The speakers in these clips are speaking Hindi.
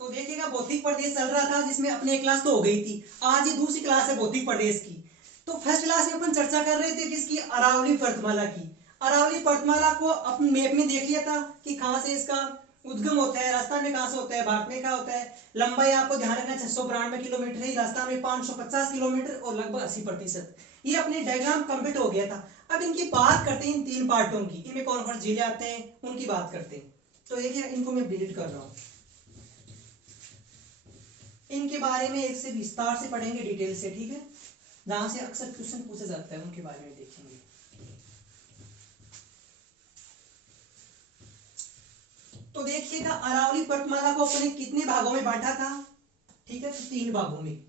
तो देखिएगा भौतिक प्रदेश चल रहा था जिसमें अपनी एक क्लास तो हो गई थी, आज ये दूसरी क्लास है भौतिक प्रदेश की। तो फर्स्ट क्लास में अपन चर्चा कर रहे थे किसकी, अरावली पर्वतमाला की। अरावली पर्वतमाला को अपन मैप में देख लिया था कि कहां से इसका उद्गम होता है, राजस्थान में कहां से होता है, भारत में कहां होता है। लंबाई आपको ध्यान रखना 692 किलोमीटर है, राजस्थान में 550 किलोमीटर और लगभग 80%। ये अपने डायग्राम कंप्लीट हो गया था। अब इनकी बात करते हैं इन तीन पार्टों की, इनमें कौन कौन जिले आते हैं उनकी बात करते हैं। तो देखिए इनको मैं डिलीट कर रहा हूं, इनके बारे में एक से विस्तार से पढ़ेंगे डिटेल से, ठीक है। जहां से अक्सर क्वेश्चन पूछा जाता है उनके बारे में देखेंगे। तो देखिएगा अरावली पर्वतमाला को अपने कितने भागों में बांटा था, ठीक है, तो 3 भागों में।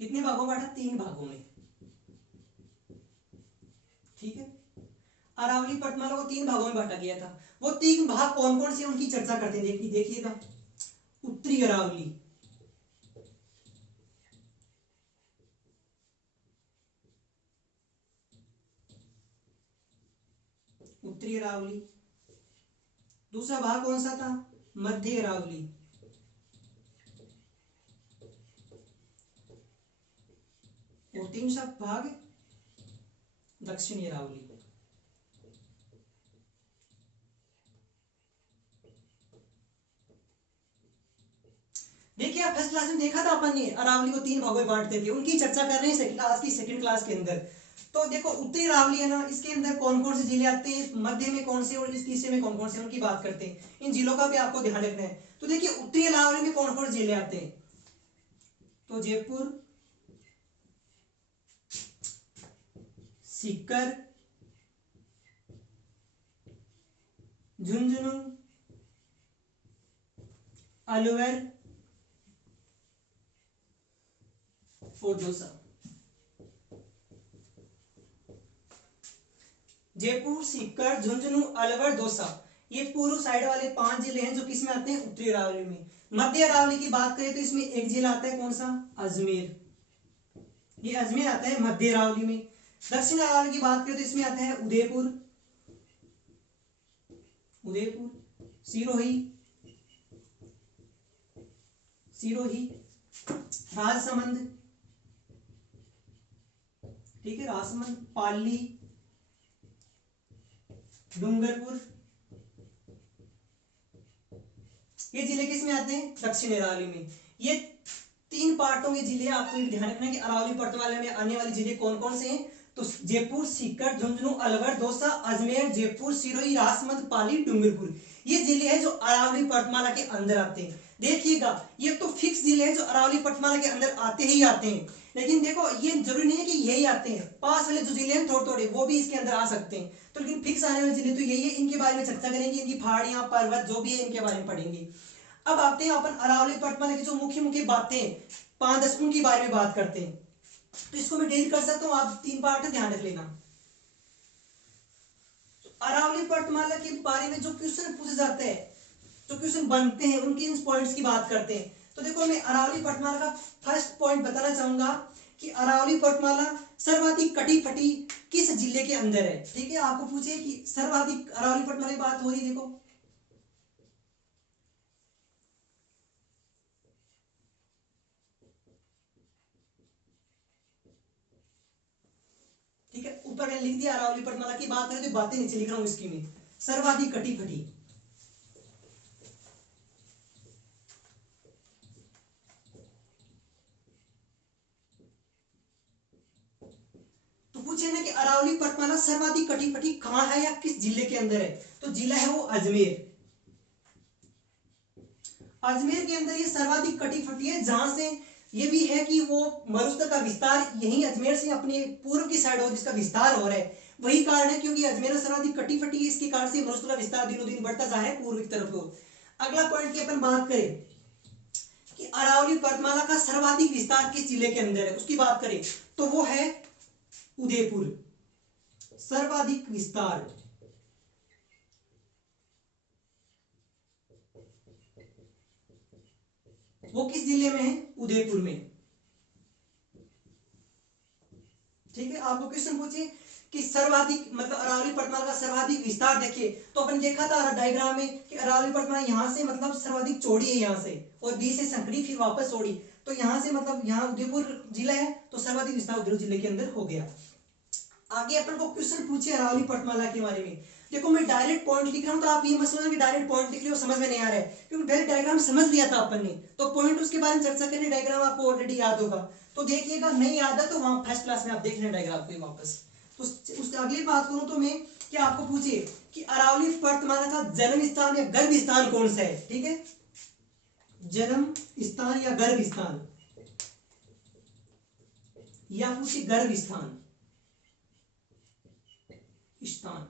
कितने भागों में बांटा, 3 भागों में, ठीक है। अरावली पर्वतमाला को 3 भागों में बांटा गया था। वो 3 भाग कौन कौन से उनकी चर्चा करते हैं, देखिएगा। उत्तरी अरावली, उत्तरी अरावली। दूसरा भाग कौन सा था, मध्य अरावली। और 3 भाग दक्षिणी अरावली। देखिए आप फर्स्ट क्लास में देखा था अपन ने अरावली को 3 भागों में बांटते थे, उनकी चर्चा कर रहे हैं आज की सेकंड क्लास के अंदर। तो देखो उत्तरी अरावली है ना, इसके अंदर कौन कौन से जिले आते हैं, मध्य में कौन से और इस तीसरे में कौन कौन से, उनकी बात करते हैं। इन जिलों का भी आपको ध्यान रखना है। तो देखिए उत्तरी अरावली में कौन कौन से जिले आते हैं, तो जयपुर, सीकर, झुंझुनू, अलवर और दौसा। जयपुर, सीकर, झुंझुनू, अलवर, दौसा, ये पूर्व साइड वाले 5 जिले हैं जो किसमें आते हैं, उत्तरी अरावली में। मध्य अरावली की बात करें तो इसमें एक जिला आता है, कौन सा, अजमेर। ये अजमेर आता है मध्य अरावली में। दक्षिण अरावली की बात करें तो इसमें आता है उदयपुर, उदयपुर, सिरोही, सिरोही, राजसमंद, ठीक है, राजसमंद, पाली, डूंगरपुर। ये जिले किसमें आते हैं, दक्षिण अरावली में। ये 3 पार्टों के जिले आपको ध्यान रखना है कि अरावली पर्वतमाला में आने वाले जिले कौन कौन से हैं। तो जयपुर, सीकर, झुंझुनू, अलवर, दौसा, अजमेर, जयपुर, सिरोही, राजसमंद, पाली, डूंगरपुर, ये जिले हैं जो अरावली पर्वतमाला के अंदर आते हैं। देखिएगा ये तो फिक्स जिले हैं जो अरावली पर्वतमाला के अंदर आते ही आते हैं, लेकिन देखो ये जरूरी नहीं है कि यही आते हैं, पास वाले जो जिले हैं थोड़े थोड़े वो भी इसके अंदर आ सकते हैं। तो लेकिन फिक्स आने वाले जिले तो यही है, इनके बारे में चर्चा करेंगे, इनकी पहाड़ियां पर्वत जो भी है इनके बारे में पढ़ेंगे। अब आते हैं अपन अरावली पर्वतमाला की जो मुख्य मुख्य बातें 5-10 उनके बारे में बात करते हैं। तो इसको मैं डिलीट कर सकता हूं, आप 3 पार्ट ध्यान रख लेना। अरावली पर्वतमाला के बारे में जो क्वेश्चन पूछे जाते हैं, जो क्वेश्चन बनते हैं, उनके इन पॉइंट्स की बात करते हैं। तो देखो मैं अरावली पर्वतमाला का फर्स्ट पॉइंट बताना चाहूंगा कि अरावली पर्वतमाला सर्वाधिक कटी फटी किस जिले के अंदर है, ठीक है। आपको पूछे कि सर्वाधिक अरावली पर्वतमाला की बात हो रही, देखो ठीक है, ऊपर मैंने लिख दिया अरावली पर्वतमाला की बात करें तो बातें नीचे लिख रहा हूं इसकी में, सर्वाधिक कटी फटी। तो पूछे ना कि अरावली पर्वतमाला सर्वाधिक कटी फटी कहां है या किस जिले के अंदर है, तो जिला है वो अजमेर। अजमेर के अंदर ये सर्वाधिक कटी फटी है, जहां से ये भी है कि वो मरुस्थल का विस्तार यही अजमेर से अपने पूर्व की साइड और जिसका विस्तार हो रहा है, वही कारण है क्योंकि अजमेर में सर्वाधिक कटी फटी है, इसके कारण से मरुस्थल का विस्तार दिनों दिन बढ़ता जा रहा है पूर्व की तरफ को। अगला पॉइंट की अपन बात करें कि अरावली पर्वतमाला का सर्वाधिक विस्तार किस जिले के अंदर है, उसकी बात करें तो वो है उदयपुर। सर्वाधिक विस्तार वो किस जिले में है, उदयपुर में। ठीक है, आपको क्वेश्चन पूछे कि सर्वाधिक मतलब अरावली पर्वतमाला का सर्वाधिक विस्तार देखिए, तो अपन देखा था डायग्राम में कि अरावली पर्वतमाला यहाँ से मतलब सर्वाधिक चौड़ी है यहाँ से, और बी से संकरी फिर वापस चौड़ी, तो यहाँ से मतलब यहाँ उदयपुर जिला है तो सर्वाधिक विस्तार उदयपुर जिले के अंदर हो गया। आगे अपन को क्वेश्चन पूछे अरावली पर्वतमाला के बारे में। देखो मैं डायरेक्ट पॉइंट लिख रहा हूँ, तो आप ये मत समझना कि डायरेक्ट पॉइंट लिख रहे हो समझ में नहीं आ रहा है, क्योंकि डायरेक्ट डायग्राम समझ लिया था अपन ने, तो पॉइंट उसके बारे में चर्चा करने, डायग्राम आपको ऑलरेडी याद होगा, तो देखिएगा नहीं याद है तो वहां फर्स्ट क्लास में आप देख लें डायग्राम को वापस। तो उस अगली बात करूं तो मैं क्या आपको पूछे कि अरावली पर्वतमाला का जन्म स्थान या गर्भ स्थान कौन सा है, ठीक है, जन्म स्थान या गर्भ स्थान, या पूछे गर्भ स्थान स्थान।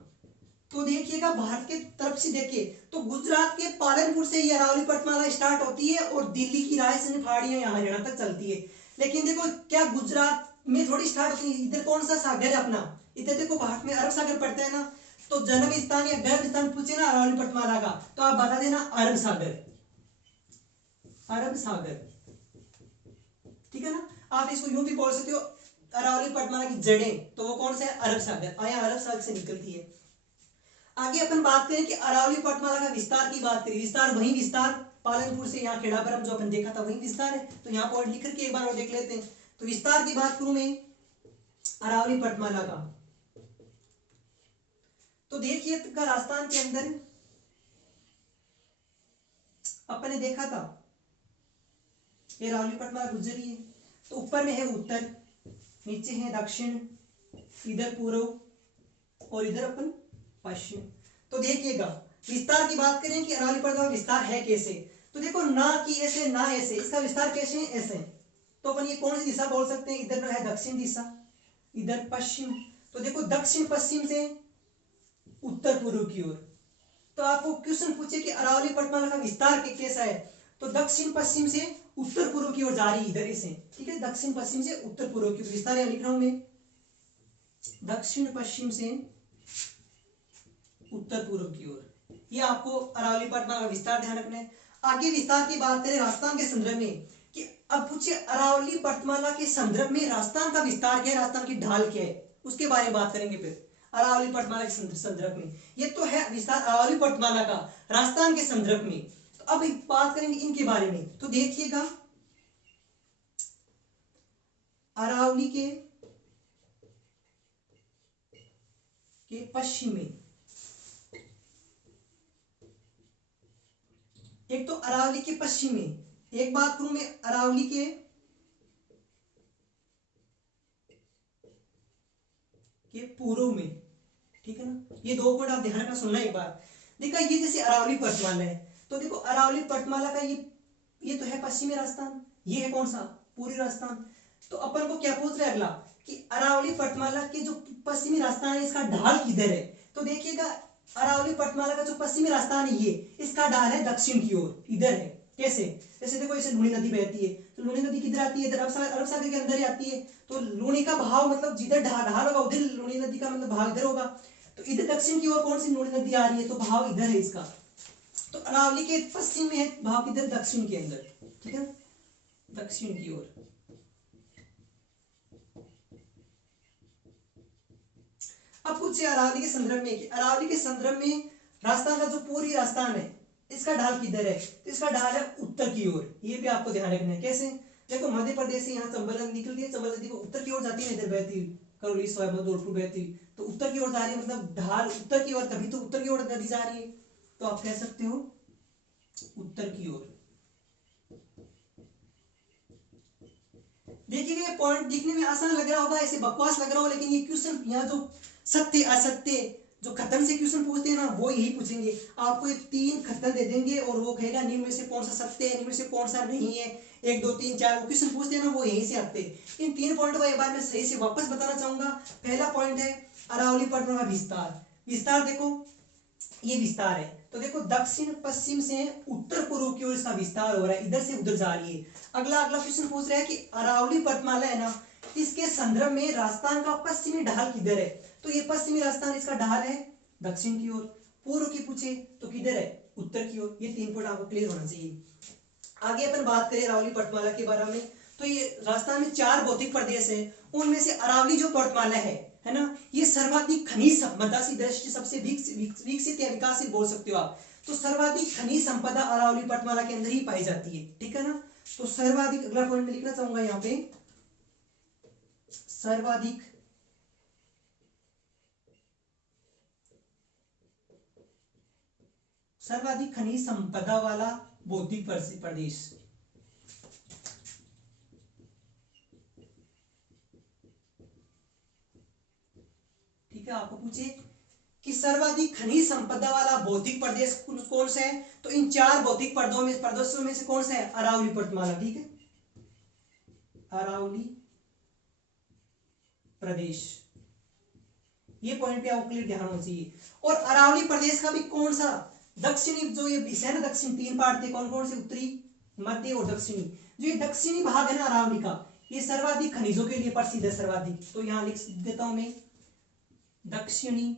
तो देखिएगा भारत के तरफ से देखिए तो गुजरात के पालनपुर से ये अरावली पर्वतमाला स्टार्ट होती है और दिल्ली की राजस्थानी पहाड़ियां यहाँ हरियाणा तक चलती है। लेकिन देखो क्या गुजरात में थोड़ी स्टार्ट होती है, इधर कौन सा सागर है अपना, इधर देखो भारत में अरब सागर पड़ता है ना, तो जन्म स्थान या गर्भ स्थान पूछे ना अरावली पर्वतमाला का, तो आप बता देना अरब सागर, अरब सागर, ठीक है ना। आप इसको यूं भी बोल सकते हो अरावली पर्वतमाला की जड़ें, तो वो कौन सा है, अरब सागर, आया अरब सागर से निकलती है। आगे अपन बात करें कि अरावली पर्वतमाला का विस्तार की बात करें, विस्तार वही विस्तार पालनपुर से यहाँ खेड़ा बर्फ जो अपन देखा था वही विस्तार है, तो यहाँ पॉइंट लिख करके एक बार और देख लेते हैं। तो विस्तार की बात करूं मैं अरावली पर्वतमाला का, तो देखिए राजस्थान के अंदर अपन ने देखा था ये अरावली पर्वतमाला गुजर रही है, तो ऊपर में है उत्तर, नीचे है दक्षिण, इधर पूर्व और इधर अपन पश्चिम। तो देखिएगा विस्तार की बात करें कि अरावली पर्वतमाला विस्तार है कैसे, तो देखो ना कि ऐसे ना ऐसे, इसका विस्तार कैसे है, ऐसे, तो अपन ये कौन सी दिशा बोल सकते हैं, इधर है दक्षिण दिशा, इधर पश्चिम, तो देखो दक्षिण पश्चिम से उत्तर पूर्व की ओर। तो आपको क्वेश्चन पूछे कि अरावली पर्वतमाला का विस्तार कैसा है, तो दक्षिण पश्चिम से उत्तर पूर्व की ओर जा रही इधर से, ठीक है, दक्षिण पश्चिम से उत्तर पूर्व की ओर विस्तार यहां लिख रहा हूं मैं, दक्षिण पश्चिम से उत्तर पूर्व की ओर। ये आपको अरावली पर्वतमाला का विस्तार ध्यान रखना है। आगे विस्तार की बात करें राजस्थान के संदर्भ में कि अब पूछे अरावली पर्वतमाला के संदर्भ में राजस्थान का विस्तार क्या है, राजस्थान की ढाल क्या है, उसके बारे में बात करेंगे फिर अरावली पर्वतमाला के संदर्भ में। ये तो है विस्तार अरावली पर्वतमाला का राजस्थान के संदर्भ में, तो अब बात करेंगे इनके बारे में। तो देखिएगा अरावली के पश्चिम में एक तो अरावली के पश्चिम में, एक बात करूं मैं अरावली के पूर्व में, ठीक है ना, ये दो पॉइंट आप ध्यान रखना, सुनना एक बार। देखा ये जैसे अरावली पर्वतमाला है, तो देखो अरावली पर्वतमाला का ये तो है पश्चिमी राजस्थान, ये है कौन सा, पूर्वी राजस्थान। तो अपन को क्या पूछ रहा है अगला कि अरावली पर्वतमाला के जो पश्चिमी राजस्थान है इसका ढाल किधर है, तो देखिएगा अरावली पर्वतमाला का जो पश्चिमी राजस्थान है ये इसका ढाल है दक्षिण की ओर, इधर है। कैसे, जैसे देखो ऐसे लूनी नदी बहती है, तो लूनी नदी किधर आती है, इधर अरब सागर के अंदर ही आती है, तो लूनी का बहाव मतलब जिधर ढाल होगा उधर लूनी नदी का मतलब भाग इधर होगा, तो इधर दक्षिण की ओर कौन सी लूनी नदी आ रही है, तो भाव इधर है इसका। तो अरावली के पश्चिम में है भाव किधर, दक्षिण के अंदर, ठीक है, दक्षिण की ओर। अब पूछे अरावली के संदर्भ में कि अरावली के संदर्भ में राजस्थान का जो पूर्वी राजस्थान है इसका ढाल किधर है, तो इसका ढाल है उत्तर की ओर। ये भी आपको ध्यान रखना है। कैसे, देखो मध्य प्रदेश से यहाँ चंबल नदी निकलती है, चंबल नदी को उत्तर की ओर जाती है, इधर बहती करौली सोयाबत धौलपुर बहती, तो उत्तर की ओर जा रही है, मतलब ढाल उत्तर की ओर, तभी तो उत्तर की ओर नदी जा रही है, तो आप कह सकते हो उत्तर की ओर। देखिए ये पॉइंट दिखने में आसान लग रहा होगा, ऐसे बकवास लग रहा होगा, लेकिन ये क्वेश्चन यहाँ जो सत्य असत्य जो खतन से क्वेश्चन पूछते हैं ना वो यही पूछेंगे। आपको ये 3 खतन दे देंगे और वो कहेगा निम्न में से कौन सा सत्य है, निम्न में से कौन सा नहीं है, 1 2 3 4 वो क्वेश्चन पूछते हैं ना वो यहीं से आते हैं। इन 3 पॉइंट को एक बार मैं सही से वापस बताना चाहूंगा। पहला पॉइंट है अरावली पर्वतमाला का विस्तार। विस्तार देखो ये विस्तार है, तो देखो दक्षिण पश्चिम से उत्तर पूर्व की ओर इसका विस्तार हो रहा है, इधर से उधर जा रही है। अगला क्वेश्चन पूछ रहा है कि अरावली पर्वतमाला है ना, इसके संदर्भ में राजस्थान का पश्चिमी ढाल किधर है, तो ये पश्चिमी राजस्थान इसका ढाल है दक्षिण की ओर। पूर्व की पूछे तो किधर है, उत्तर की ओर। ये 3 पॉइंट आपको क्लियर होना चाहिए। आगे अपन बात करें अरावली पर्वतमाला के बारे में, तो ये राजस्थान में 4 भौतिक प्रदेश है, उनमें से अरावली जो पर्वतमाला है ना, ये सर्वाधिक खनिज संपदा की दृष्टि सबसे विकसित या विकासशील बोल सकते हो आप। तो सर्वाधिक खनिज संपदा अरावली पर्वतमाला के अंदर ही पाई जाती है, ठीक है ना। तो सर्वाधिक, अगला पॉइंट में लिखना चाहूंगा यहाँ पे, सर्वाधिक खनिज संपदा वाला भौतिक प्रदेश। ठीक है, आपको पूछे कि सर्वाधिक खनिज संपदा वाला भौतिक प्रदेश कौन सा है, तो इन 4 भौतिक प्रदेशों में से कौन सा है, अरावली पर्वतमाला। ठीक है, अरावली प्रदेश, ये पॉइंट पे आपको क्लियर ध्यान होना चाहिए। और अरावली प्रदेश का भी कौन सा दक्षिणी, जो ये है ना दक्षिण 3 पार्ट थे, कौन कौन से, उत्तरी, मध्य और दक्षिणी। जो ये दक्षिणी भाग है ना अरावली का, ये सर्वाधिक खनिजों के लिए प्रसिद्ध है, सर्वाधिक। तो यहां लिख देता हूं मैं, दक्षिणी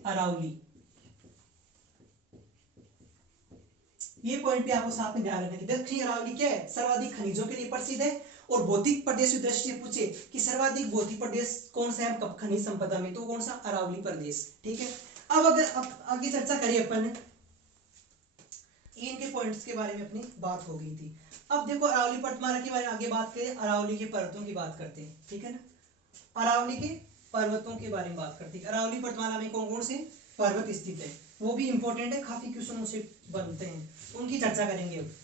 अरावली। ये पॉइंट पे आपको साथ में ध्यान रखना कि दक्षिणी अरावली क्या है, सर्वाधिक खनिजों के लिए प्रसिद्ध है। और भौतिक प्रदेश की दृष्टि से पूछे कि सर्वाधिक भौतिक प्रदेश कौन सा है खनिज संपदा में, तो कौन सा, अरावली प्रदेश। ठीक है, अब अगर आगे चर्चा करें अपन, इनके पॉइंट्स के बारे में अपनी बात हो गई थी। अब देखो अरावली पर्वतमाला के बारे में आगे बात करें, अरावली के पर्वतों की बात करते हैं। ठीक है ना, अरावली के पर्वतों के बारे में बात करते हैं। अरावली पर्वतमाला में कौन कौन से पर्वत स्थित है, वो भी इंपॉर्टेंट है, काफी क्वेश्चन उनसे बनते हैं, उनकी चर्चा करेंगे अब।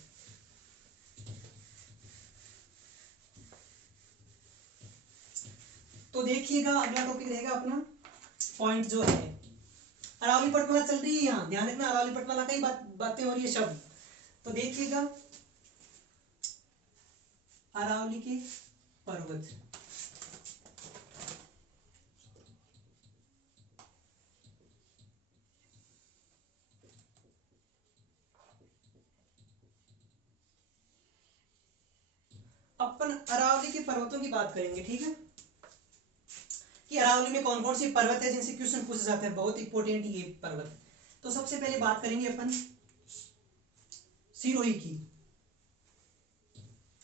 तो देखिएगा, अगला टॉपिक रहेगा अपना पॉइंट जो है, अरावली पर्वतमाला चल रही है, यहाँ ध्यान रखना, अरावली पर्वतमाला का ही बातें हो रही है शब्द। तो देखिएगा अरावली के पर्वत, अपन अरावली के पर्वतों की बात करेंगे। ठीक है, कि अरावली में कौन कौन से पर्वत है जिनसे क्वेश्चन पूछा जाता है, बहुत इंपॉर्टेंट ये पर्वत। तो सबसे पहले बात करेंगे अपन सिरोही की।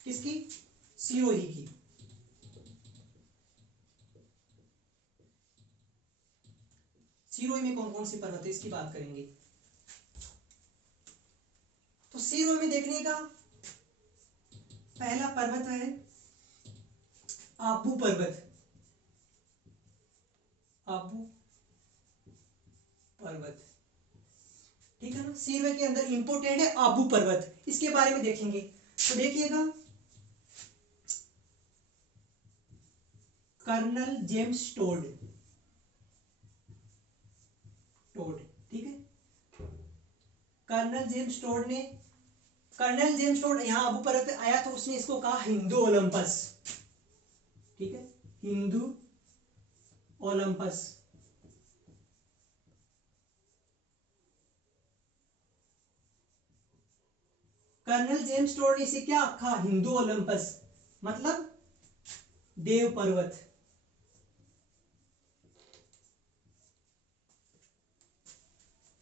किसकी, सिरोही की। सिरोही में कौन कौन से पर्वत है, इसकी बात करेंगे। तो सिरोही में देखने का पहला पर्वत है आबू पर्वत, आबू पर्वत। ठीक है ना, सिरोही के अंदर इंपोर्टेंट है आबू पर्वत, इसके बारे में देखेंगे। तो देखिएगा, कर्नल जेम्स टोड, ठीक है, कर्नल जेम्स टोड यहां आबू पर्वत पे आया, तो उसने इसको कहा हिंदू ओलंपस। ठीक है, Hindu Olympus. Colonel James Tod ने इसे क्या कहा, हिंदू ओलंपस, मतलब देव पर्वत।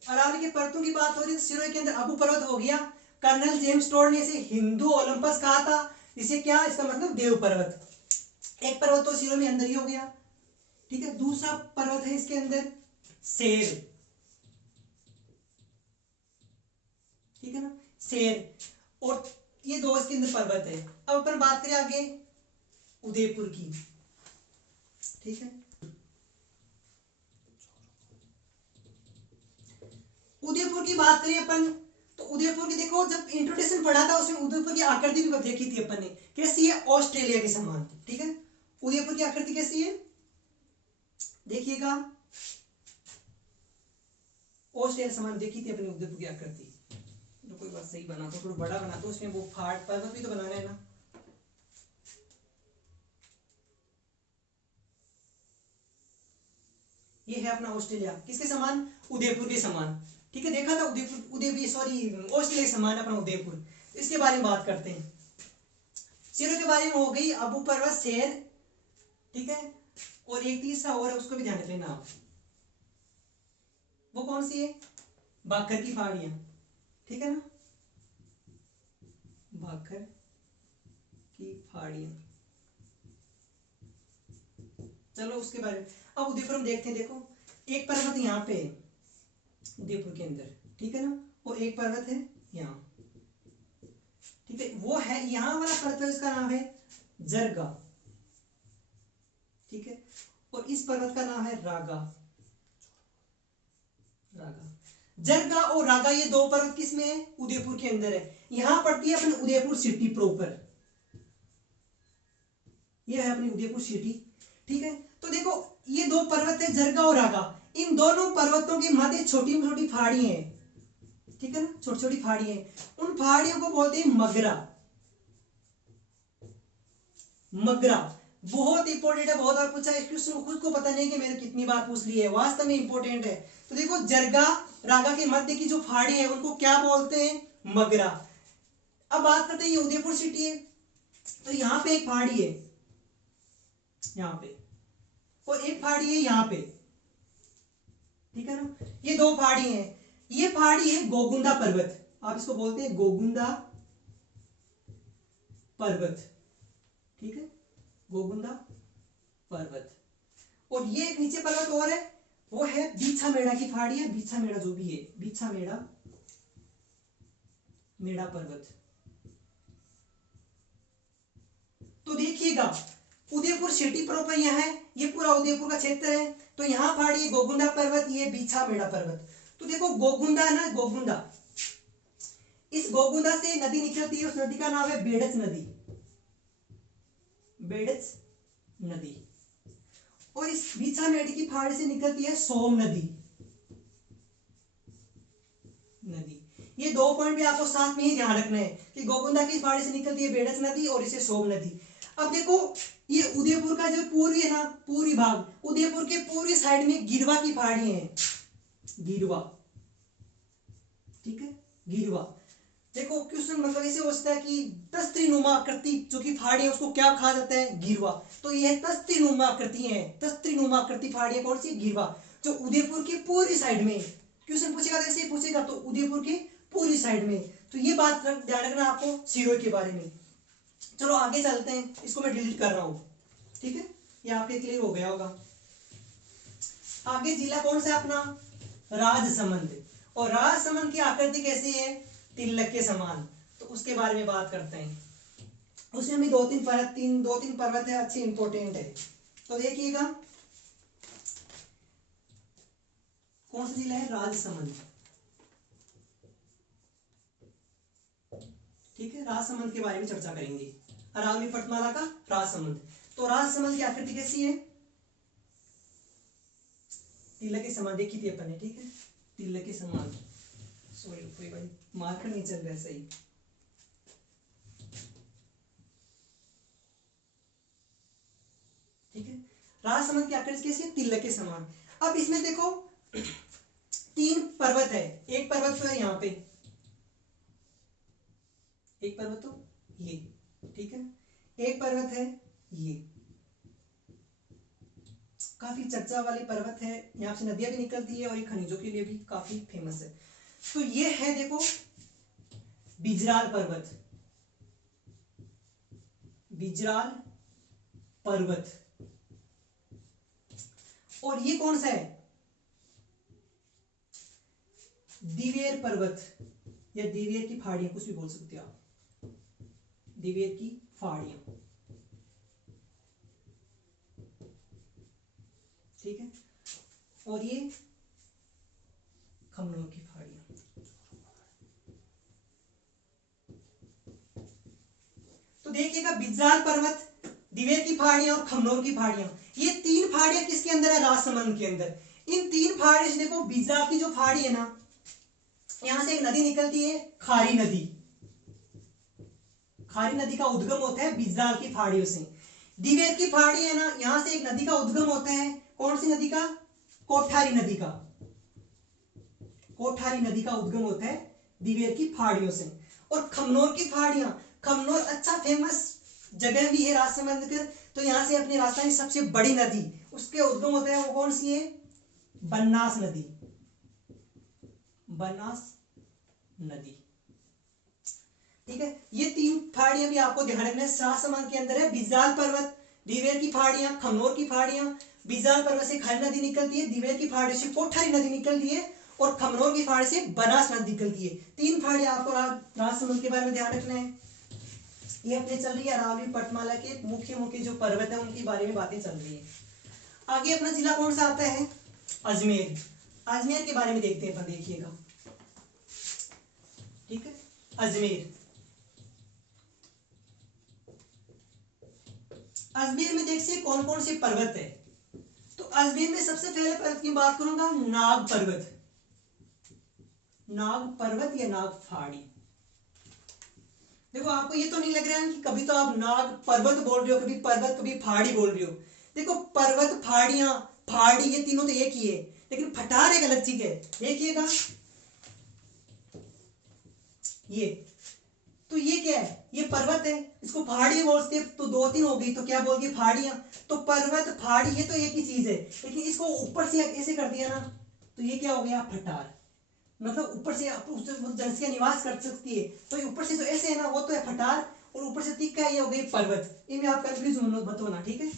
अरावली के पर्वतों की बात हो रही है, सिरोही के अंदर आबू पर्वत हो गया। कर्नल जेम्स टोड ने इसे हिंदू ओलंपस कहा था, इसे क्या, इसका मतलब देव पर्वत। एक पर्वत तो सिरोही में अंदर ही हो गया। ठीक है, दूसरा पर्वत है इसके अंदर शेर। ठीक है ना, शेर, और ये 2 इसके अंदर पर्वत है। अब अपन बात करें आगे उदयपुर की। ठीक है, उदयपुर की बात करें अपन, तो उदयपुर की देखो, जब इंट्रोडक्शन पढ़ा था उसमें उदयपुर की आकृति भी देखी थी अपन ने, कैसी है, ऑस्ट्रेलिया के समान। ठीक है, उदयपुर की आकृति कैसी है, देखिएगा, ऑस्ट्रेलिया समान देखी थी अपनी उदयपुर की आकृति। तो कोई बात सही बना तो थोड़ा बड़ा बना, तो उसमें वो फाट पर्वत भी तो बनाना है ना। ये है अपना ऑस्ट्रेलिया, किसके समान, उदयपुर के समान। ठीक है, देखा था उदयपुर, सॉरी ऑस्ट्रेलिया के समान अपना उदयपुर। इसके बारे में बात करते हैं। शेरों के बारे में हो गई, आबू पर्वत, शेर। ठीक है, और एक तीसरा और है, उसको भी ध्यान रख लेना आप, वो कौन सी है, बाकर की पहाड़ियां। ठीक है ना, बाकर की फाड़ियां। चलो उसके बारे में अब उदयपुर हम देखते हैं। देखो एक पर्वत यहाँ पे उदयपुर के अंदर, ठीक है ना, और एक पर्वत है यहाँ, ठीक है, वो है यहाँ वाला पर्वत, इसका नाम है जरगा, ठीक है, और इस पर्वत का नाम है रागा। रागा, जरगा और रागा ये दो पर्वत किस में है? उदयपुर के अंदर है। यहां पड़ती है अपनी उदयपुर सिटी प्रॉपर, ये है अपनी उदयपुर सिटी, ठीक है। तो देखो ये दो पर्वत है जरगा और रागा, इन दोनों पर्वतों के मध्य छोटी छोटी फाड़ी हैं, ठीक है ना, छोटी छोटी फाड़ी हैं, उन फाड़ियों को बोलते हैं मगरा। मगरा बहुत इंपॉर्टेंट है, बहुत बार पूछा है, इस क्वेश्चन को खुद को पता नहीं कि मैंने कितनी बार पूछ ली है, वास्तव में इंपॉर्टेंट है। तो देखो जरगा रागा के मध्य की जो फाड़ी है उनको क्या बोलते हैं? मगरा। अब बात करते हैं ये उदयपुर सिटी है, तो यहाँ पे एक फाड़ी है, यहाँ पे, और एक फाड़ी है यहाँ पे, ठीक है ना, ये दो फाड़ी हैं। ये फाड़ी है गोगुंदा पर्वत, आप इसको बोलते हैं गोगुंदा पर्वत, ठीक है, गोगुंदा पर्वत। और ये एक नीचे पर्वत और है, वो है बीछामेड़ा की फाड़ी है, बीछामेड़ा जो भी है, बीछामेड़ा मेड़ा पर्वत। तो देखिएगा उदयपुर सिटी प्रॉपर यहाँ है, ये पूरा उदयपुर का क्षेत्र है, तो यहाँ फाड़ी है गोगुंदा पर्वत, ये बीछामेड़ा पर्वत। तो देखो गोगुंदा है ना, गोगुंदा, इस गोगुंदा से नदी निकलती है, उस नदी का नाम है बेड़च नदी, बेड़च नदी। और इस बीछामेड़ी की फाड़ी से निकलती है सोम नदी, नदी। ये दो पॉइंट भी आपको साथ में ही ध्यान रखना है कि गोगुंदा की फाड़ी से निकलती है बेड़च नदी और इसे सोम नदी। अब देखो ये उदयपुर का जो पूर्वी है ना, पूर्वी भाग, उदयपुर के पूर्वी साइड में गिरवा की फाड़ी है, गिरवा, ठीक है, गिरवा। देखो क्वेश्चन मतलब ऐसे हो सकता है कि तस्त्रीनुमा आकृति जो कि फाड़ी है उसको क्या कहा जाता है? गिरवा। तो यह तस्त्रीनुमा आकृति है, तस्त्रीनुमा आकृति फाड़ी है, कौन सी? गिरवा, जो उदयपुर के पूर्वी साइड में। क्वेश्चन पूछेगा तो ऐसे ही पूछेगा, तो उदयपुर के पूर्वी साइड में। तो ये बात ध्यान रखना आपको सिरोही के बारे में। चलो आगे चलते हैं, इसको मैं डिलीट कर रहा हूं, ठीक है, ये आपके क्लियर हो गया होगा। आगे जिला कौन सा अपना? राजसमंद। और राजसमंद की आकृति कैसी है? तिलक के समान। तो उसके बारे में बात करते हैं। उसमें भी दो तीन पर्वत है, अच्छे इंपॉर्टेंट है। तो देखिएगा कौन सा जिला है? राजसमंद, ठीक है, राजसमंद के बारे में चर्चा करेंगे, अरावली पर्वतमाला का राजसमंद। तो राजसमंद की आकृति कैसी है? तिलक के समान, देखी थी अपन ने, ठीक है, तिलक के समान। सॉरी कोई भाई मार्कर नहीं चल रहा है सही, ठीक है। राजसमंद की आकृति कैसी है? तिलक के समान। अब इसमें देखो तीन पर्वत है, एक पर्वत तो है यहाँ पे, एक पर्वत तो ये, ठीक है, एक पर्वत है ये, काफी चर्चा वाली पर्वत है, यहाँ से नदियां भी निकलती है और ये खनिजों के लिए भी काफी फेमस है। तो ये है देखो बिजराल पर्वत, बिजराल पर्वत। और ये कौन सा है? दिवेर पर्वत या दिवेर की फाड़ियां, कुछ भी बोल सकते हो आप, दिवेर की फाड़ियां, ठीक है। और ये खमनोर की फाड़ियां। तो देखिएगा बिजराल पर्वत, दिवेर की फाड़ियां और खमनोर की फाड़ियां, ये तीन फाड़ियां किसके अंदर है? राजसमंद के अंदर। इन तीन फाड़ियों से देखो बिजराल की जो फाड़ी है ना, यहां से एक नदी निकलती है, खारी नदी, खारी नदी का उद्गम होता है बिजराल की फाड़ियों से। दिवेर की फाड़ी है ना, यहां से एक नदी का उद्गम होता है, कौन सी नदी का? कोठारी नदी का, कोठारी नदी का उद्गम होता है दिवेर की फाड़ियों से। और खमनोर की फाड़ियां, खमनोर अच्छा फेमस जगह भी है राजसमंद के, तो यहां से अपनी राजस्थान की सबसे बड़ी नदी उसके उद्गम होता है, वो कौन सी है? बनास नदी, बनास नदी। ठीक है, ये तीन पहाड़ियां भी आपको ध्यान रखना है। राजसमंद के अंदर है बिजाल पर्वत, दिवेर की पहाड़ियां, खमनोर की पहाड़ियां। बिजाल पर्वत से खारी नदी निकलती है, दिवेर की पहाड़ी से कोठारी नदी निकलती है और खमनोर की पहाड़ी से बनास नदी निकलती है। तीन पहाड़ियां आपको राजसमंद के बारे में ध्यान रखना है। ये अपने चल रही है अरावली पर्वतमाला के मुख्य मुख्य जो पर्वत है उनके बारे में बातें चल रही है। आगे अपना जिला कौन सा आता है? अजमेर। अजमेर के बारे में देखते हैं अपन, देखिएगा। ठीक है, अजमेर। अजमेर में देखिए कौन कौन से पर्वत है। तो अजमेर में सबसे पहले पर्वत की बात करूंगा, नाग पर्वत। नाग पर्वत या नाग पहाड़ी। देखो आपको ये तो नहीं लग रहा है कि कभी तो आप नाग पर्वत बोल रहे हो, कभी पर्वत, कभी पहाड़ी बोल रहे हो। देखो पर्वत, पहाड़ियां, पहाड़ी, ये तीनों तो एक ही है, लेकिन फटार एक अलग चीज है। देखिएगा ये, तो ये क्या है? ये पर्वत है, इसको पहाड़ी बोलते हैं, तो दो तीन हो गई, तो क्या बोल गए? पहाड़ियां। तो पर्वत, पहाड़ी, ये तो एक ही चीज है, लेकिन इसको ऊपर से ऐसे कर दिया ना, तो ये क्या हो गया? फटार। मतलब ऊपर से जनसंख्या निवास कर सकती है, तो ये ऊपर से तो ऐसे है ना, वो तो है फटार, और ऊपर से तीखा ये हो गई पर्वत। इनमें आप कंफ्यूज मत होना, ठीक है?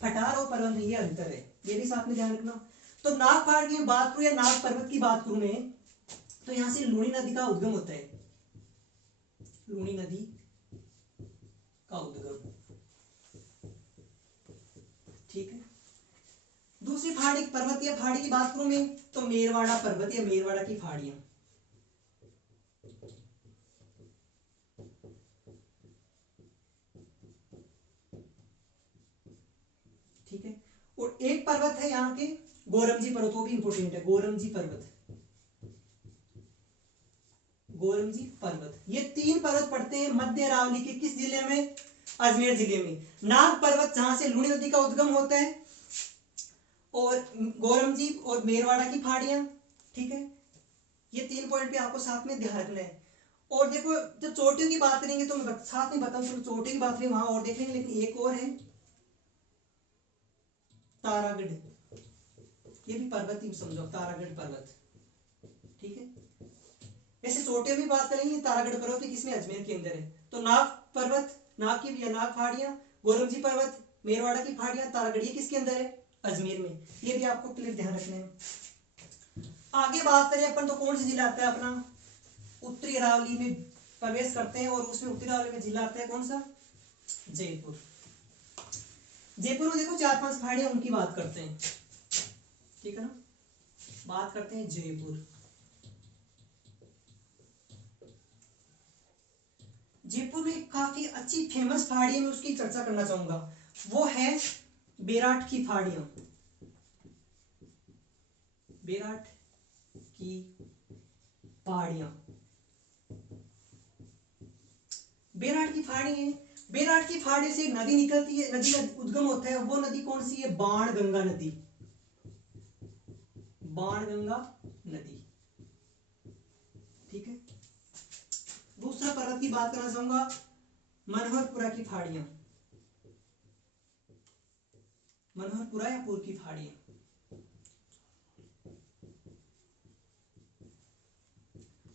फटार और पर्वत में ये अंतर है, ये भी साथ में ध्यान रखना। तो नाग पहाड़ की बात करूं या नाग पर्वत की बात करूं मैं, तो यहां से लूणी नदी का उद्गम होता है। लूणी नदी का उद्गम, ठीक है। दूसरी पहाड़ी, पर्वत या पहाड़ी की बात करूं मैं, तो मेरवाड़ा पर्वत या मेरवाड़ा की पहाड़ियां। ठीक है, और एक पर्वत है यहाँ के गोरमजी पर्वत, वो भी इंपोर्टेंट है, गोरमजी पर्वत। गोरमजी पर्वत, ये तीन पर्वत पड़ते हैं मध्य अरावली के किस जिले में? अजमेर जिले में। नाग पर्वत जहां से लूणी नदी का उद्गम होता है, और गोरमजी और मेरवाड़ा की पहाड़ियां, ठीक है। ये तीन पॉइंट पे आपको साथ में ध्यान रखना है। और देखो जब चोटियों की बात करेंगे तो मैं साथ में बताऊं, चलो चोटियों की बात करें वहां और देखेंगे, लेकिन एक और है तारागढ़। ये भी पर्वत ही समझो, तारागढ़ पर्वत, ठीक है। ऐसे चोटियों की बात करेंगे, तारागढ़ पर्वत किसमें? अजमेर के अंदर है। तो नाग पर्वत, नाग की नाग पहाड़ियां, गोरमजी पर्वत, मेरवाड़ा की पहाड़ियां, तारागढ़, ये किसके अंदर है? अजमेर में। ये भी आपको क्लियर ध्यान रखना है। आगे बात करें अपन, तो कौन सा जिला आता है अपना? उत्तरी अरावली में प्रवेश करते हैं, और उसमें उत्तरी अरावली में जिला आता है कौन सा? जयपुर। जयपुर में देखो 4-5 पहाड़ियां, उनकी बात करते हैं, ठीक है ना। बात करते हैं जयपुर। जयपुर में काफी अच्छी फेमस पहाड़ी है, मैं उसकी चर्चा करना चाहूंगा, वो है बेराट की पहाड़ियां। बेराट की पहाड़ियां, बेराट की पहाड़ी है। बेराट की पहाड़ी से एक नदी निकलती है, नदी का उद्गम होता है, वो नदी कौन सी है? बाण गंगा नदी। बाण गंगा नदी, ठीक है। दूसरा पर्वत की बात करना चाहूंगा, मनोहरपुरा की पहाड़ियां। मनोहरपुरा या पुर की पहाड़ियां,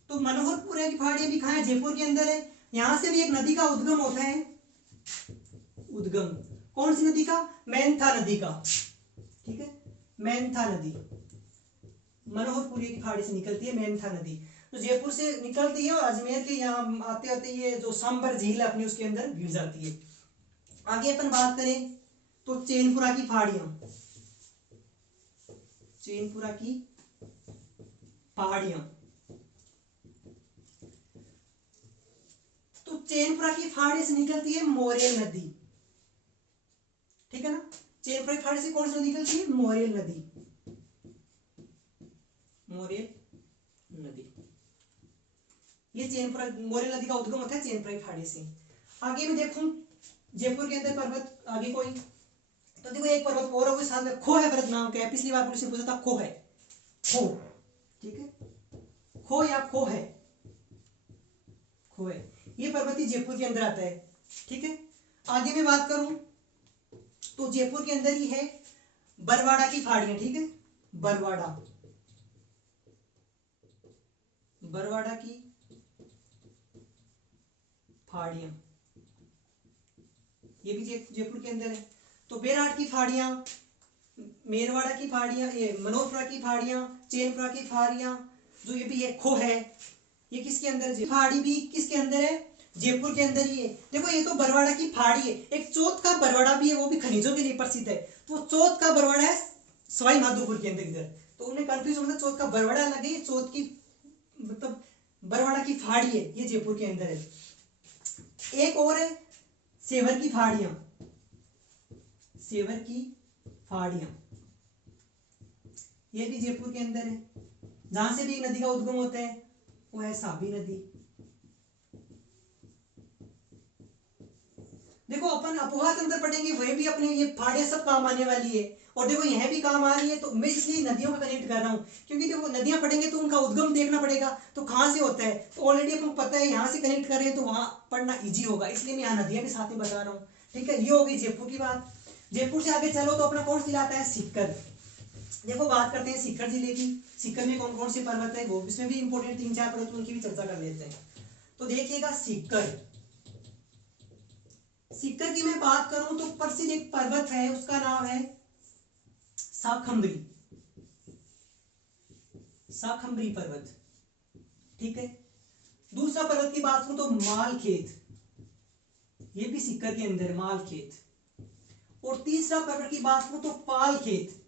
तो मनोहरपुरा की पहाड़ियां भी कहां है? जयपुर के अंदर है। यहां से भी एक नदी का उद्गम होता है। उद्गम कौन सी नदी का? मैनथा नदी का, ठीक है। मैनथा नदी मनोहरपुरी की पहाड़ी से निकलती है, मैनथा नदी, तो जयपुर से निकलती है और अजमेर के यहाँ आते आते ये जो सांबर झील है अपनी, उसके अंदर गिर जाती है। आगे अपन बात करें तो चैनपुरा की पहाड़ियां। चैनपुरा की पहाड़ियां, तो चैनपुरा की पहाड़ी से निकलती है मोरेल नदी, ठीक है ना। चैनपुरा की पहाड़ी से कौन सी नदी निकलती है? मोरेल नदी। मोरेल नदी, ये चैनपुरा, मोरेल नदी का उद्गम होता है चैनपुरा की पहाड़ी से। आगे मैं देखूं जयपुर के अंदर पर्वत, आगे कोई, तो देखो एक पर्वत और है, साथ में खो है पर्वत नाम का है, पिछली बार पुलिस ने पूछा था, खो है, खो, ठीक है। खो या खो है, खो है, ये पर्वत ही जयपुर के अंदर आता है, ठीक है। आगे मैं बात करूं तो जयपुर के अंदर ही है बरवाड़ा की पहाड़ियां, ठीक है। बरवाड़ा, बरवाड़ा की फाड़ियां, ये भी जयपुर के अंदर है। तो बेरहाट की फाड़ियां, मेरवाड़ा की फाड़ियां, ये मनोरपुरा की फाड़ियां, चैनपुरा की फाड़ियां, जो ये भी एक खो है, ये किसके अंदर है? फाड़ी भी किसके अंदर है? जयपुर के अंदर ही है। देखो ये तो बरवाड़ा की फाड़ी है। एक चौथ का बरवाड़ा भी है, वो भी खनिजों के लिए प्रसिद्ध है। तो चौथ का बरवाड़ा है सवाई माधोपुर के अंदर इधर, तो उन्हें कंफ्यूज होना, चौथ का बरवाड़ा अलग है, चौथ की मतलब बरवाड़ा की फाड़ी है, ये जयपुर के अंदर है। एक और है सेवर की फाड़ियां, सेवर की फाड़ियां, ये भी जयपुर के अंदर है। जहां से भी एक नदी का उद्गम होता है वो है साबी नदी। देखो अपन अपोहा तंत्र पढ़ेंगे, वही भी अपने ये फाड़ियां सब काम आने वाली है। और देखो यह भी काम आ रही है, तो मैं इसलिए नदियों को कनेक्ट कर रहा हूँ, क्योंकि देखो नदियां पढ़ेंगे तो उनका उद्गम देखना पड़ेगा, तो कहाँ से होता है, तो ऑलरेडी अपन पता है, यहाँ से कनेक्ट कर रहे हैं तो वहां पढ़ना इजी होगा, इसलिए मैं यहाँ नदियां भी साथ में बता रहा हूँ। ठीक है, ये हो गई जयपुर की बात। जयपुर से आगे चलो तो अपना कौन जिला आता है? सीकर। देखो बात करते हैं सीकर जिले की। सीकर में कौन कौन से पर्वत है, वो इसमें भी इंपोर्टेंट 3-4 पर्वत, उनकी भी चर्चा कर लेते हैं। तो देखिएगा सीकर, सीकर की मैं बात करूं तो प्रसिद्ध एक पर्वत है, उसका नाम है शाखंभरी, शाखंभरी पर्वत। ठीक है, दूसरा पर्वत की बात करूं तो मालखेत, ये भी सीकर के अंदर मालखेत। और तीसरा पर्वत की बात करूं तो पालखेत।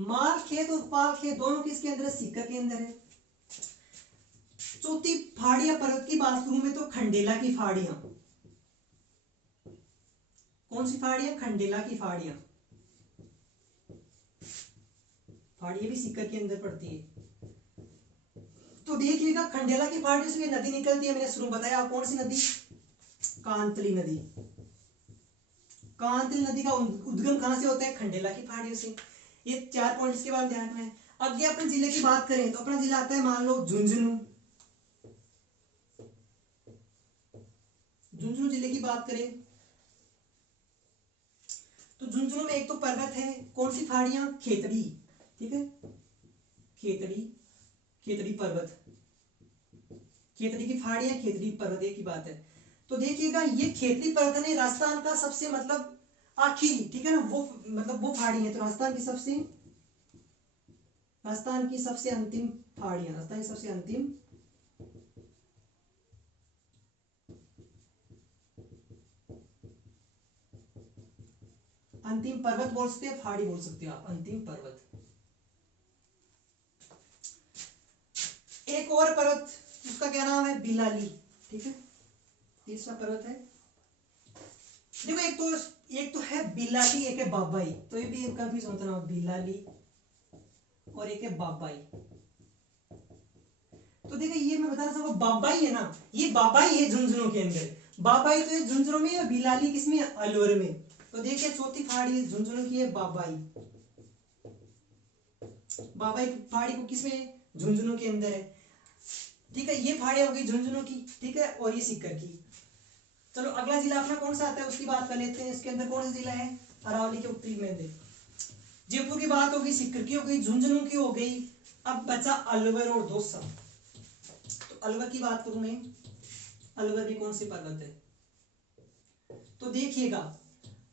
मालखेत और पालखेत दोनों किसके अंदर है? सीकर के अंदर है। चौथी फाड़िया पर्वत की बात करूं मैं तो खंडेला की फाड़ियां। कौन सी फाड़ियां? खंडेला की फाड़ियां। फाड़ियां भी सीकर के अंदर पड़ती है। तो देखिएगा खंडेला की फाड़ियों से नदी निकलती है, मैंने शुरू में बताया। कौन सी नदी? कांतली नदी। कांतली नदी का उद्गम कहां से होता है? खंडेला की फाड़ियों से। ये 4 पॉइंट्स के बाद ध्यान रखना है। आगे अपने जिले की बात करें तो अपना जिला आता है, मान लो झुंझुनू। झुंझुनू जिले की बात करें तो झुंझुनू में एक तो पर्वत है, कौन सी फाड़ियां? खेतड़ी। ठीक है, खेतड़ी, खेतड़ी पर्वत, खेतड़ी की फाड़ियां, खेतड़ी पर्वत, एक ही बात है। तो देखिएगा ये खेतड़ी पर्वत है राजस्थान का सबसे मतलब आखिरी, ठीक है ना, वो मतलब वो फाड़ी है। तो राजस्थान की सबसे अंतिम फाड़ियां, राजस्थान की सबसे अंतिम पर्वत बोल सकते हैं, फाड़ी बोल सकते हो आप, अंतिम पर्वत। एक और पर्वत, उसका क्या नाम है? बिलाली। ठीक है, तीसरा पर्वत है। देखो एक तो है बिलाली, एक है बाबाई, तो ये भी कंफ्यूज होता ना, बिलाली और एक है बाबाई। तो देखो ये मैं बताना चाहूंगा, बाबाई है ना, ये बाबाई है झुंझुनू के अंदर। बाबाई तो ये झुंझुनू में है, बिलाली किसमें? अलवर में। तो देखिए चौथी फाड़ी झुंझुनू की है बाबाई। बाबाई फाड़ी को किसमें? झुंझुनू के अंदर है। ठीक है, ये फाड़ी होगी झुंझुनू की। ठीक है, और ये सीकर की। चलो अगला जिला अपना कौन सा आता है उसकी बात कर लेते हैं। इसके अंदर कौन सा जिला है? अरावली के उत्तरी में। जयपुर की बात होगी, सीकर की हो गई, झुंझुनू की हो गई। अब बचा अलवर और दौसा। तो अलवर की बात करूं मैं, अलवर में कौन से पर्वत है? तो देखिएगा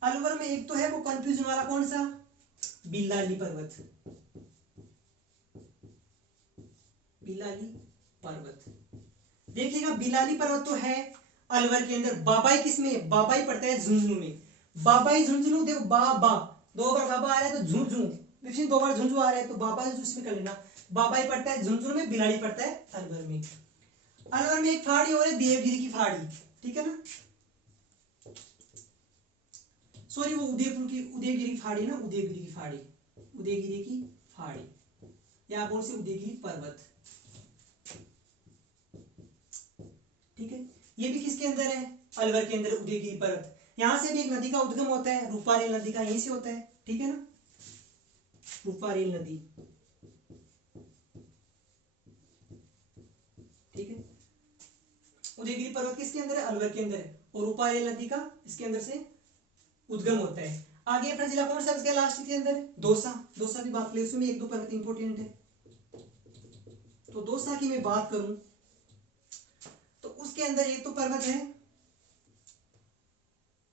अलवर में एक तो है वो कंफ्यूजन वाला, कौन सा? बिलाली पर्वत, बिलाली पर्वत। देखिएगा बिलाली पर्वत तो है अलवर के अंदर। बाबाई किसमें? बाबाई पड़ता है झुंझुनू में। बाबाई झुंझुनू, देखो बाबा, 2 बार बाबा आ रहा है तो झुंझुनू, 2 बार झुंझुनू आ रहा है तो बाबा इसमें कर लेना। बाबाई पड़ता है झुंझुनू में, बिलाली पड़ता है अलवर में। अलवर में एक फाड़ी और है देवगिरी की फाड़ी। ठीक है ना, सॉरी वो उदयगिरी की फाड़ी ना, उदयगिरी की फाड़ी, उदयगिरी की फाड़ी, या बोल से उदयगिरी पर्वत। ठीक है, ये भी किसके अंदर है? अलवर के अंदर, उदयगिरी पर्वत। यहां से भी एक नदी का उद्गम होता है, रूपारेल नदी का यहीं से होता है। ठीक है ना, रूपारेल नदी। ठीक है, उदयगिरी पर्वत किसके अंदर है? अलवर के अंदर है। और रूपारेल नदी का इसके अंदर से उद्गम होता है। आगे अपना जिला कौन सा है लास्ट के अंदर? दौसा। दौसा की बात करें, उसमें 1-2 पर्वत इंपोर्टेंट है। तो दौसा की मैं बात करूं तो उसकी उसके अंदर एक तो पर्वत है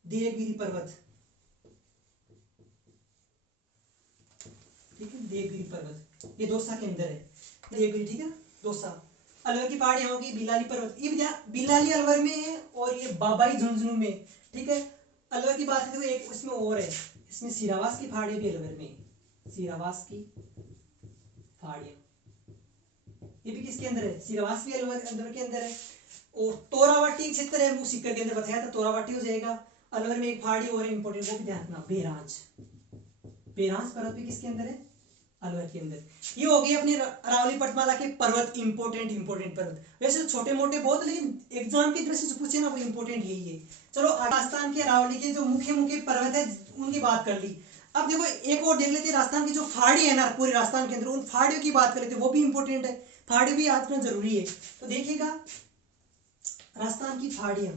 देवगिरी पर्वत, ठीक है, देवगिरी पर्वत ये दौसा के अंदर है, देवगिरी, ठीक है, दौसा। अलवर की पहाड़ियां होगी बिलाली पर्वत, ये बिलाली अलवर में है और ये बाबाई झुंझुनू में, ठीक है। अलवर की बात है तो एक उसमें और है, इसमें सिरावास की पहाड़ी भी अलवर में, सिरावास की पहाड़ियां, ये भी किसके अंदर है, सिरावास भी अलवर के अंदर है। और तोरावाटी क्षेत्र है वो सीकर के अंदर बताया था, तोरावाटी हो जाएगा। अलवर में एक पहाड़ी और है इंपॉर्टेंट, वो भी ध्यान रखना, बेराज, बेराज पर्वत भी किसके अंदर है, अलवर के अंदर। ये हो गए अपने अरावली पर्वतमाला के पर्वत, इंपॉर्टेंट पर्वत। वैसे छोटे मोटे बहुत, लेकिन एग्जाम की दृष्टि से पूछे ना वो इंपॉर्टेंट यही है। चलो राजस्थान के अरावली के जो मुख्य मुख्य पर्वत है उनकी बात कर ली। अब देखो एक और देख लेते हैं, राजस्थान की जो पहाड़ी है ना पूरे राजस्थान के अंदर, उन पहाड़ियों की बात कर लेते हैं, वो भी इंपॉर्टेंट है, पहाड़ी भी याद करना जरूरी है। तो देखिएगा राजस्थान की पहाड़ियां,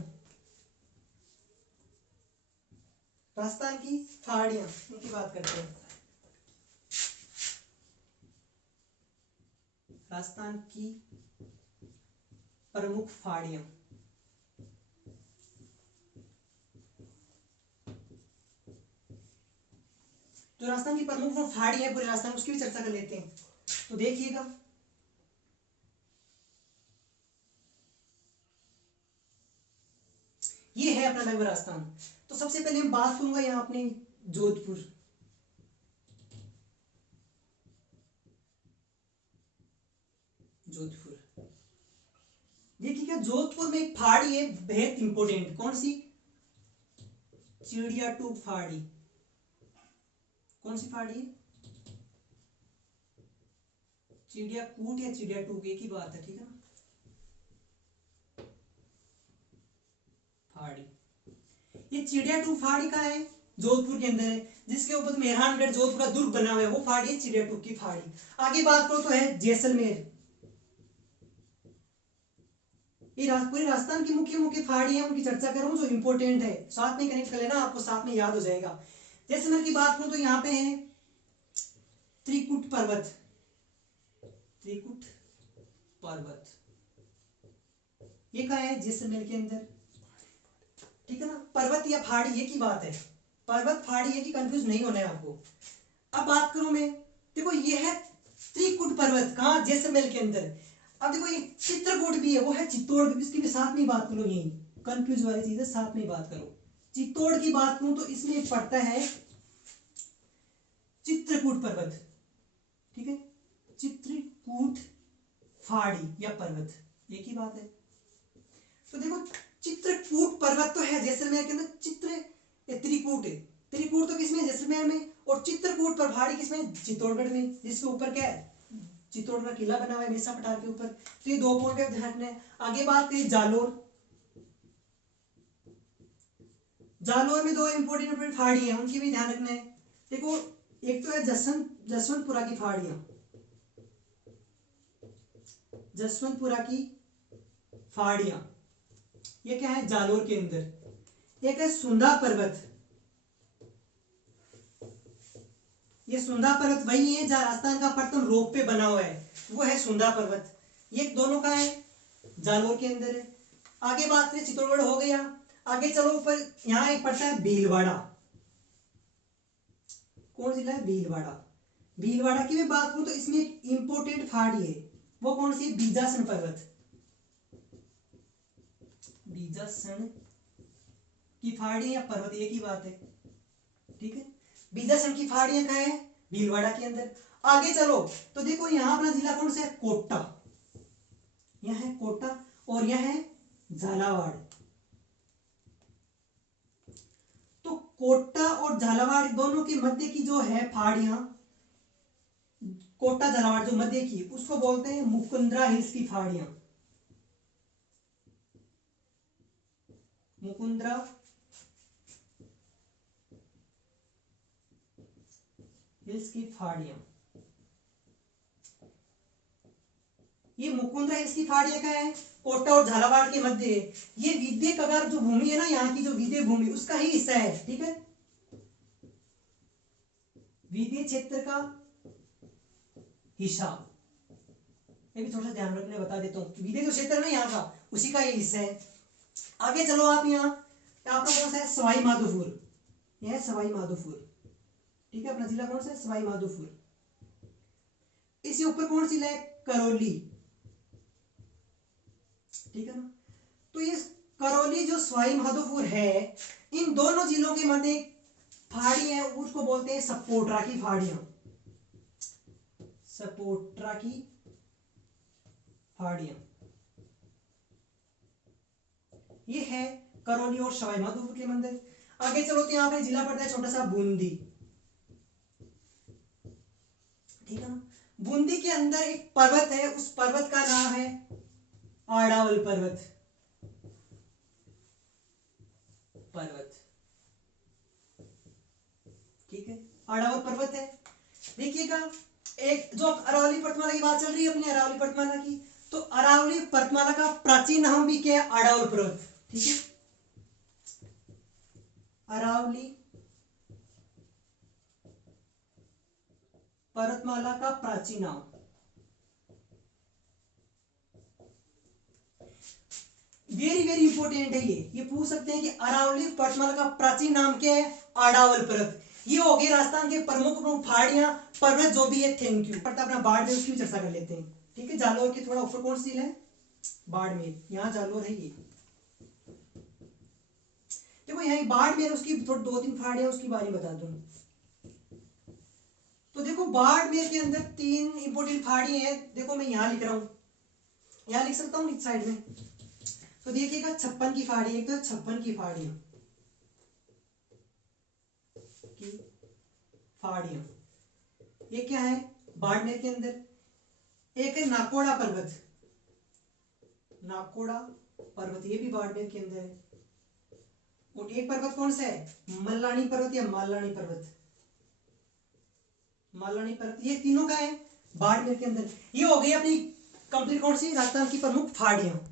राजस्थान की पहाड़ियां उनकी बात करते हैं। राजस्थान की प्रमुख पहाड़ियां, जो राजस्थान की प्रमुख पहाड़ी है पूरे राजस्थान, उसकी भी चर्चा कर लेते हैं। तो देखिएगा ये है अपना भाई राजस्थान। तो सबसे पहले मैं बात करूंगा यहाँ अपने जोधपुर, जोधपुर देखिएगा, जोधपुर में एक पहाड़ी है बेहद इंपॉर्टेंट, कौन सी, चिड़िया टूक पहाड़ी। कौन सी पहाड़ी है, चिड़िया कूट या चिड़िया टूक, एक ही बात है, ठीक है ना, पहाड़ी। ये चिड़िया टूक पहाड़ी का है, जोधपुर के अंदर है, जिसके ऊपर मेहरानगढ़ जोधपुर का दुर्ग बना हुआ है, वो पहाड़ी है चिड़िया टूक की पहाड़ी। आगे बात करो तो है जैसलमेर, ये पूरे राजस्थान की मुख्य मुख्य पहाड़ी है, उनकी चर्चा करूं जो इंपॉर्टेंट है, साथ में कनेक्ट कर लेना, आपको साथ में याद हो जाएगा। जैसलमेर की बात करूं तो यहाँ पे है त्रिकुट पर्वत, त्रिकुट पर्वत, ये कहा है जैसलमेर के अंदर, ठीक है ना। पर्वत या पहाड़ी एक ही बात है, पर्वत पहाड़ी है कि कंफ्यूज नहीं होना है आपको। अब बात करूं मैं, देखो ये है त्रिकुट पर्वत, कहां, जैसलमेर के अंदर। अब देखो ये चित्रकूट भी है, वो है चित्तौड़, इसकी भी साथ में बात करो, यही कंफ्यूज वाली चीज है, साथ में बात करो। चित्तौड़ की बात करूं तो इसमें पड़ता है चित्रकूट पर्वत, ठीक है, चित्रकूट पहाड़ी या पर्वत एक ही बात है। तो देखो चित्रकूट पर्वत तो है जैसलमेर के अंदर, त्रिकूट है, त्रिकूट तो किसमें, जैसलमेर में, और चित्रकूट पर पहाड़ी किसमें, चित्तौड़गढ़ में, जिसके ऊपर क्या है, चित्तौड़ का किला बना हुआ है मेसा पठार के ऊपर। तो ये दो पॉइंट ध्यान रखना है। आगे बात करें जालोर, जालोर में दो इंपोर्टेंट पहाड़ी है, उनकी भी ध्यान रखना है। देखो एक तो है जसवंतपुरा की पहाड़ियां, जसवंतपुरा की पहाड़ियां, ये क्या है, जालोर के अंदर। एक है सुंदा पर्वत, ये सुंदा पर्वत वही है जहां राजस्थान का प्रथम रोप पे बना हुआ है, वो है सुंदा पर्वत। ये दोनों का है, जालोर के अंदर है। आगे बात करें, चित्तौड़गढ़ हो गया, आगे चलो ऊपर, यहाँ एक पड़ता है भीलवाड़ा, कौन जिला है, भीलवाड़ा। भीलवाड़ा की मैं बात करूं तो इसमें एक इंपोर्टेंट पहाड़ी है, वो कौन सी है, बीजासन पर्वत, बीजासन की पहाड़ी या पर्वत एक ही बात है, ठीक है। बीजासन की पहाड़ियां कहाँ है, भीलवाड़ा के अंदर। आगे चलो तो देखो यहाँ अपना जिला कौन सा है, कोटा, यह है कोटा, और यह है झालावाड़। तो कोटा और झालावाड़ दोनों के मध्य की जो है पहाड़ियां, कोटा झालावाड़ जो मध्य की, उसको बोलते हैं मुकुंदरा हिल्स की पहाड़ियां, मुकुंदरा हिल्स की पहाड़ियां। ये मुकुंदरा हिल्स की पहाड़ियां क्या है, कोटा और झालावाड़ के मध्य है। ये विद्य कगार जो भूमि है ना, यहाँ की जो विद्य भूमि, उसका ही हिस्सा है, ठीक है, विद्य क्षेत्र का हिस्सा, ये भी थोड़ा सा ध्यान रखने बता देता हूँ। विदे जो क्षेत्र है ना यहाँ का, उसी का ये हिस्सा है। आगे चलो आप यहाँ, आपका कौन सा है, सवाई माधोपुर, यह है सवाई माधोपुर, ठीक है। अपना जिला कौन सा है, सवाई माधोपुर। इसी ऊपर कौन सी है, करौली, ठीक है ना। तो ये करौली जो सवाई माधोपुर है, इन दोनों जिलों के मध्य एक पहाड़ी है, उसको बोलते हैं सपोट्रा की पहाड़ियां, सपोट्रा की पहाड़ियां। ये है करौली और सवाई माधोपुर के मंदिर। आगे चलो तो यहाँ पे जिला पड़ता है छोटा सा बूंदी, ठीक है ना। बूंदी के अंदर एक पर्वत है, उस पर्वत का नाम है आड़ावल पर्वत, ठीक है, आड़ावल पर्वत है। देखिएगा, एक जो अरावली पर्वतमाला की बात चल रही है अपनी, अरावली पर्वतमाला की, तो अरावली पर्वतमाला का प्राचीन नाम भी क्या है, आड़ावल पर्वत, ठीक है। अरावली पर्वतमाला का प्राचीन नाम, वेरी वेरी इंपॉर्टेंट है ये पूछ सकते हैं कि अरावली पर्वतमाला का प्राचीन नाम क्या है, आड़ावल पर्वत। ये हो गए राजस्थान के प्रमुख पहाड़ियां, पर्वत जो भी है। Thank you. अपना बाड़मेर उसकी भी चर्चा कर लेते हैं, ठीक है। जालोर के थोड़ा ऊपर कौन सी है, बाड़मेर, यहाँ जालोर है ये। देखो यहाँ बाड़मेर, उसकी थोड़ी 2-3 पहाड़ियां उसके बारे में बता दूं। तो देखो बाड़मेर के अंदर 3 इंपोर्टेंट पहाड़ियां हैं। देखो मैं यहाँ लिख रहा हूँ, यहाँ लिख सकता हूँ इस साइड में। तो देखिएगा 56 की पहाड़ी, एक तो 56 की पहाड़ियां, ये क्या है, बाड़मेर के अंदर। एक है नाकोड़ा पर्वत, नाकोड़ा पर्वत, ये भी बाड़मेर के अंदर है। और एक पर्वत कौन सा है, मल्लानी पर्वत या मालानी पर्वत, मालानी पर्वत। ये तीनों का है बाड़मेर के अंदर। ये हो गई अपनी कंप्लीट कौन सी, राजस्थान की प्रमुख पहाड़ियां।